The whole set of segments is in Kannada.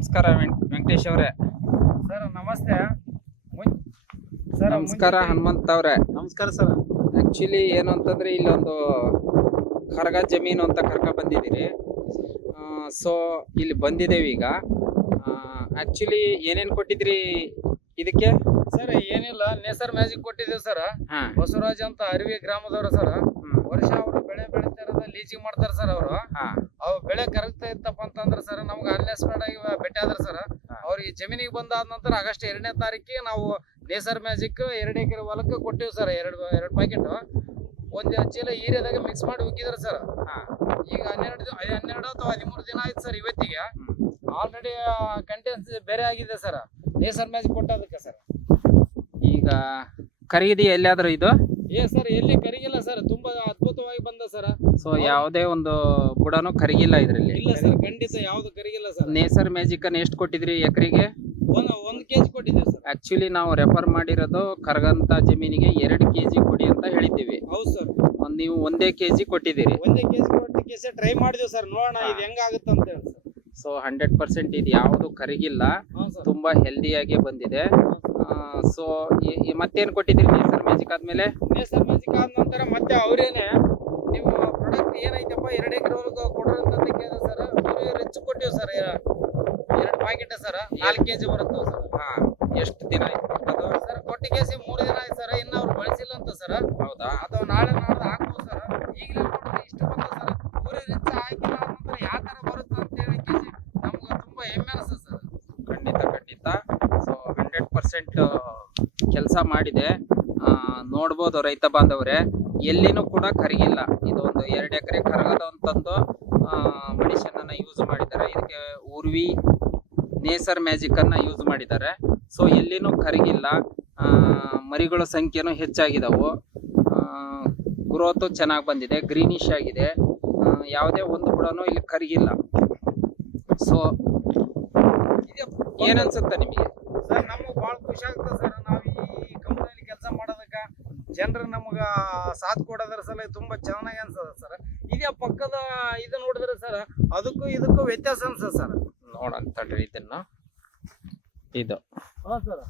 ನಮಸ್ಕಾರ ವೆಂಕಟೇಶ್ ಅವರೇ. ಸರ್ ನಮಸ್ತೆ. ಸರ್ ನಮಸ್ಕಾರ ಹನುಮಂತ ಅವರೇ. ನಮಸ್ಕಾರ ಸರ್. ಆ್ಯಕ್ಚುಲಿ ಏನು ಅಂತಂದ್ರೆ ಇಲ್ಲೊಂದು ಕರ್ಗ ಜಮೀನು ಅಂತ ಕರ್ಕ ಬಂದಿದ್ದೀರಿ. ಸೊ ಇಲ್ಲಿ ಬಂದಿದ್ದೇವೆ ಈಗ. ಆ್ಯಕ್ಚುಲಿ ಏನೇನು ಕೊಟ್ಟಿದ್ರಿ ಇದಕ್ಕೆ? ಸರ್ ಏನಿಲ್ಲ ನೇಸರ್ ಮ್ಯಾಜಿಕ್ ಕೊಟ್ಟಿದ್ದೇವೆ ಸರ್. ಹಾಂ. ಬಸವರಾಜ್ ಅಂತ ಅರಿವಿ ಗ್ರಾಮದವರು ಸರ್. ವರ್ಷ ಅವರು ಲೀಚಿಂಗ್ ಮಾಡ್ತಾರೆ ಸರ್ ಅವರು. ಹಾ. ಅವು ಬೆಳೆ ಕರಗ್ತಾ ಇತ್ತಪ್ಪ ಅಂತಂದ್ರೆ ಸರ್ ನಮ್ಗೆ ಅನ್ಎಕ್ಸ್ಪೆಕ್ಟ್ ಆಗಿ ಭೇಟಿ ಆದ್ರ ಸರ್. ಅವ್ರಿಗೆ ಜಮೀನಿಗೆ ಬಂದಾದ ನಂತರ ಆಗಸ್ಟ್ ಎರಡನೇ ತಾರೀಕಿಗೆ ನಾವು ನೇಸರ್ ಮ್ಯಾಜಿಕ್ ಎರಡು ಎಕರೆ ಹೊಲಕ್ಕೆ ಕೊಟ್ಟಿವಿ ಸರ್ ಎರಡು ಎರಡು ಪ್ಯಾಕೆಟ್ ಒಂದು ಚೀಲ ಏರಿಯಾದಾಗ ಮಿಕ್ಸ್ ಮಾಡಿ ಉಗ್ಗಿದ್ರೆ ಸರ್ ಈಗ ಹನ್ನೆರಡು ದಿನ ಹನ್ನೆರಡು ಅಥವಾ ಹದಿಮೂರು ದಿನ ಆಯ್ತು ಸರ್ ಇವತ್ತಿಗೆ. ಆಲ್ರೆಡಿ ಕಂಟೆನ್ಸ್ ಬೇರೆ ಆಗಿದೆ ಸರ್ ನೇಸರ್ ಮ್ಯಾಜಿಕ್ ಕೊಟ್ಟದಕ್ಕೆ ಸರ್ ಈಗ ಖರೀದಿ ಎಲ್ಲಾದ್ರೂ ಇದು? ಏ ಸರ್ ಎಲ್ಲಿ ಕರಿಗಿಲ್ಲ ಸರ್ ತುಂಬಾ ಅದ್ಭುತವಾಗಿ ಬಂದ ಸರ್ ಸೊ ಯಾವುದೇ ಒಂದು ಬುಡನು ಕರಗಿಲ್ಲ ಇದರಲ್ಲಿ. ಇಲ್ಲ ಸರ್ ಖಂಡಿತ ಯಾವ್ದು ಕರಿಗಿಲ್ಲ ಸರ್. ನೇಸರ್ ಮ್ಯಾಜಿಕ್ ಅನ್ನು ಎಷ್ಟು ಕೊಟ್ಟಿದ್ರಿ ಎಕರೆಗೆ? ಒಂದು ಒಂದ್ ಕೆಜಿ ಕೊಟ್ಟಿದ್ದೆ ಸರ್. ಆಕ್ಚುಲಿ ನಾವು ರೆಫರ್ ಮಾಡಿರೋದು ಕರಗಂತ ಜಮೀನಿಗೆ ಎರಡು ಕೆ ಜಿ ಕೊಡಿ ಅಂತ ಹೇಳಿದ್ದೀವಿ. ಹೌದು ಸರ್. ಒಂದ್ ನೀವು ಒಂದೇ ಕೆ ಜಿ ಕೊಟ್ಟಿದ್ದೀರಿ. ಒಂದೇ ಕೆಜಿ ಕೊಟ್ಟು ಕೆಸಿ ಟ್ರೈ ಮಾಡಿದ್ವಿ ಸರ್. ನೋಡೋಣ ಇದು ಹೆಂಗಾಗುತ್ತೆ ಅಂತ ಹೇಳಿ ಸರ್. ಸೊ ಹಂಡ್ರೆಡ್ ಪರ್ಸೆಂಟ್ ಇದು ಯಾವುದು ಕರಗಿಲ್ಲ. ಸರ್. ತುಂಬಾ ಹೆಲ್ದಿಯಾಗಿ ಬಂದಿದೆ. ಸೊ ಮತ್ತೇನು ಕೊಟ್ಟಿದ್ದೀರಿ ನೇಸರ್ ಮ್ಯಾಜಿಕ್ ಆದ್ಮೇಲೆ? ನೇಸರ್ ಮ್ಯಾಜಿಕ್ ಆದ ನಂತರ ಮತ್ತೆ ಅವರೇನೆ ನಿಮ್ಮ ಪ್ರಾಡಕ್ಟ್ ಏನೈತಪ್ಪ? ಎರಡು ಎಕರೆ ಅಂತ ಕೇಳಿದ ಸರ್ ಅವರು ರಿಚ್ ಕೊಟ್ಟಿವಿ ಸರ್ ಎರಡು ಪ್ಯಾಕೆಟ್ ಸರ್ ನಾಲ್ಕು ಕೆಜಿ ಬರುತ್ತೆ ಸರ್ ಹಾ ಎಷ್ಟು ದಿನ ಆಯ್ತು ಕೊಟ್ಟದು ಸರ್ ಕೊಟ್ಟಿ ಕೇಸಿ ಮೂರು ದಿನ ಆಯ್ತು ಸರ್ ಇನ್ನು ಅವ್ರು ಬಳಸಿಲ್ಲ ಅಂತ ಸರ್ ಹೌದಾ? ಅಥವಾ ನಾಳೆ ನಾಡ್ದು ಹಾಕ್ಬೋದು ಸರ್ ಈಗಲೇ ನೋಡಿದ್ರೆ ಇಷ್ಟು ಸರ್ ಊರಿ ರಿಚ್ ಹಾಕಿಲ್ಲ ಅಂದ್ರೆ ಯಾವ ಥರ ಬರುತ್ತೆ ಅಂತ ಹೇಳಿ ಕೇಸಿ ನಮ್ಗೆ ತುಂಬ ಹೆಮ್ಮೆ ಅನಿಸ್ತದೆ ಸರ್ ಖಂಡಿತ ಖಂಡಿತ. ಸೊ ಹಂಡ್ರೆಡ್ ಪರ್ಸೆಂಟ್ ಕೆಲಸ ಮಾಡಿದೆ. ನೋಡ್ಬೋದು ರೈತ ಬಾಂಧವರೇ. ಎಲ್ಲಿನೂ ಕೂಡ ಕರಗಿಲ್ಲ ಇದೊಂದು ಎರಡು ಎಕರೆ ಕರಗದ ಅಂತಂದು ಮೆಡಿಷನ್ ಯೂಸ್ ಮಾಡಿದ್ದಾರೆ. ಇದಕ್ಕೆ ಉರ್ವಿ ನೇಸರ್ ಮ್ಯಾಜಿಕ್ ಅನ್ನ ಯೂಸ್ ಮಾಡಿದ್ದಾರೆ. ಸೊ ಎಲ್ಲಿನೂ ಕರಗಿಲ್ಲ ಆ, ಮರಿಗಳ ಸಂಖ್ಯೆನೂ ಆ ಗ್ರೋತು ಚೆನ್ನಾಗಿ ಬಂದಿದೆ. ಗ್ರೀನಿಶ್ ಆಗಿದೆ. ಆ, ಯಾವುದೇ ಒಂದು ಕೂಡನು ಇಲ್ಲಿ ಕರಗಿಲ್ಲ ಸೊ ಏನನ್ಸುತ್ತೆ ನಿಮಗೆ? ಸರ್ ನಮಗೆ ಭಾಳ ಖುಷಿ ಆಗುತ್ತೆ ಸರ್ ನಾವು ಈ ಕಂಪ್ನಿಯಲ್ಲಿ ಕೆಲಸ ಮಾಡೋದಕ್ಕೆ ಜನರು ನಮಗ ಸಾಥ್ ಕೊಡೋದ್ರ ಸಲ ತುಂಬ ಚೆನ್ನಾಗಿ ಅನ್ಸದ ಸರ್ ಇದೇ ಪಕ್ಕದ ಇದು ನೋಡಿದ್ರೆ ಸರ್ ಅದಕ್ಕೂ ಇದಕ್ಕೂ ವ್ಯತ್ಯಾಸ ಅನ್ಸದ ಸರ್ ನೋಡೋಣ ತಡ್ರಿ ಇದನ್ನ. ಇದು. ಹಾಂ ಸರ್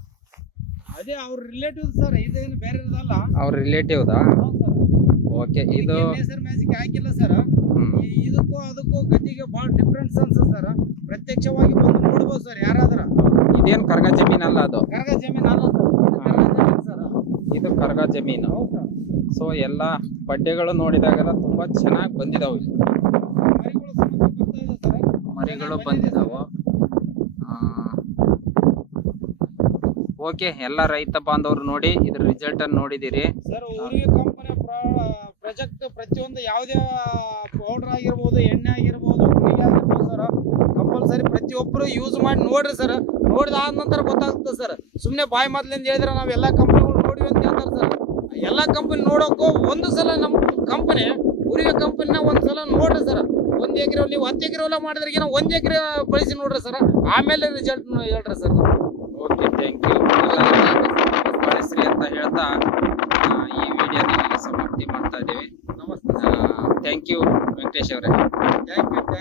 ಅದೇ ಅವ್ರ ರಿಲೇಟಿವ್ ಸರ್ ಇದೇನು ಬೇರೆ ಇರೋದಲ್ಲ? ಅವ್ರ ರಿಲೇಟಿವ್ದಾ ಸರ್ ಓಕೆ ಇದು ನೇಸರ್ ಮ್ಯಾಜಿಕ್ ಹಾಕಿಲ್ಲ ಸರ್ ಇದಕ್ಕೂ ಅದಕ್ಕೂ ಗತಿಗೆ ಭಾಳ ಡಿಫ್ರೆನ್ಸ್ ಅನ್ಸದ ಸರ್ ಪ್ರತ್ಯಕ್ಷವಾಗಿ ಬಂದು ನೋಡ್ಬೋದು ಸರ್ ಯಾರಾದ್ರ. ಇದೇನು ಕರ್ಗ ಜಮೀನ್ ಅಲ್ಲ ಅದು. ಕರ್ಗ ಜಮೀನು ಅಲ್ಲ ಸರ್ ಇದು ಕರ್ಗ ಜಮೀನು. ಸೊ ಎಲ್ಲ ಬಡ್ಡೆಗಳು ನೋಡಿದಾಗೆಲ್ಲ ತುಂಬಾ ಚೆನ್ನಾಗಿ ಬಂದಿದಾವೆ ಇಲ್ಲಿ. ಮರಿಗಳು ಬಂದಿದಾವೆ. ಓಕೆ, ಎಲ್ಲ ರೈತ ಬಾಂಧವರು ನೋಡಿ ಇದ್ರ ರಿಸಲ್ಟ್ ಅನ್ನು ನೋಡಿದಿರಿ. ಕಂಪನಿ ಪ್ರಾಜೆಕ್ಟ್ ಪ್ರತಿಯೊಂದು ಯಾವುದೇ ಪೌಡರ್ ಆಗಿರ್ಬೋದು, ಎಣ್ಣೆ ಆಗಿರ್ಬೋದು ಸರ್ ಕಂಪಲ್ಸರಿ ಪ್ರತಿಯೊಬ್ಬರು ಯೂಸ್ ಮಾಡಿ ನೋಡ್ರಿ ಸರ್ ನೋಡಿದ ಆದ ನಂತರ ಗೊತ್ತಾಗ್ತದೆ ಸರ್ ಸುಮ್ಮನೆ ಬಾಯಿ ಮೊದ್ಲಿಂದ ಹೇಳಿದ್ರೆ ನಾವೆಲ್ಲ ಎಲ್ಲ ಅಂತ ಹೇಳ್ತಾರೆ ಸರ್. ಎಲ್ಲ ಕಂಪನಿ ನೋಡೋಕ್ಕೂ ಒಂದು ಸಲ ನಮ್ಮ ಕಂಪನಿ ಉರಿಯ ಕಂಪನಿನ ಒಂದು ಸಲ ನೋಡ್ರಿ ಸರ್. ಒಂದು ಎಕರೆ ನೀವು ಹತ್ತು ಎಕರೆ ಹೊಲ ಮಾಡಿದ್ರಿಗೆ ನಾವು ಒಂದು ಎಕರೆ ಬಳಸಿ ನೋಡ್ರಿ ಸರ್. ಆಮೇಲೆ ರಿಸಲ್ಟ್ ಹೇಳ್ರಿ ಸರ್. ಓಕೆ ಥ್ಯಾಂಕ್ ಯು ಬಳಸ್ರಿ ಅಂತ ಹೇಳ್ತಾ ಈ ವಿಡಿಯೋನ ಇಲ್ಲಿ ಸಮಾಪ್ತಿ ಮಾಡ್ತಾ ಇದ್ದೀವಿ. ನಮಸ್ತೆ ಥ್ಯಾಂಕ್ ಯು ವೆಂಕಟೇಶ್ ಅವರೇ. Thank you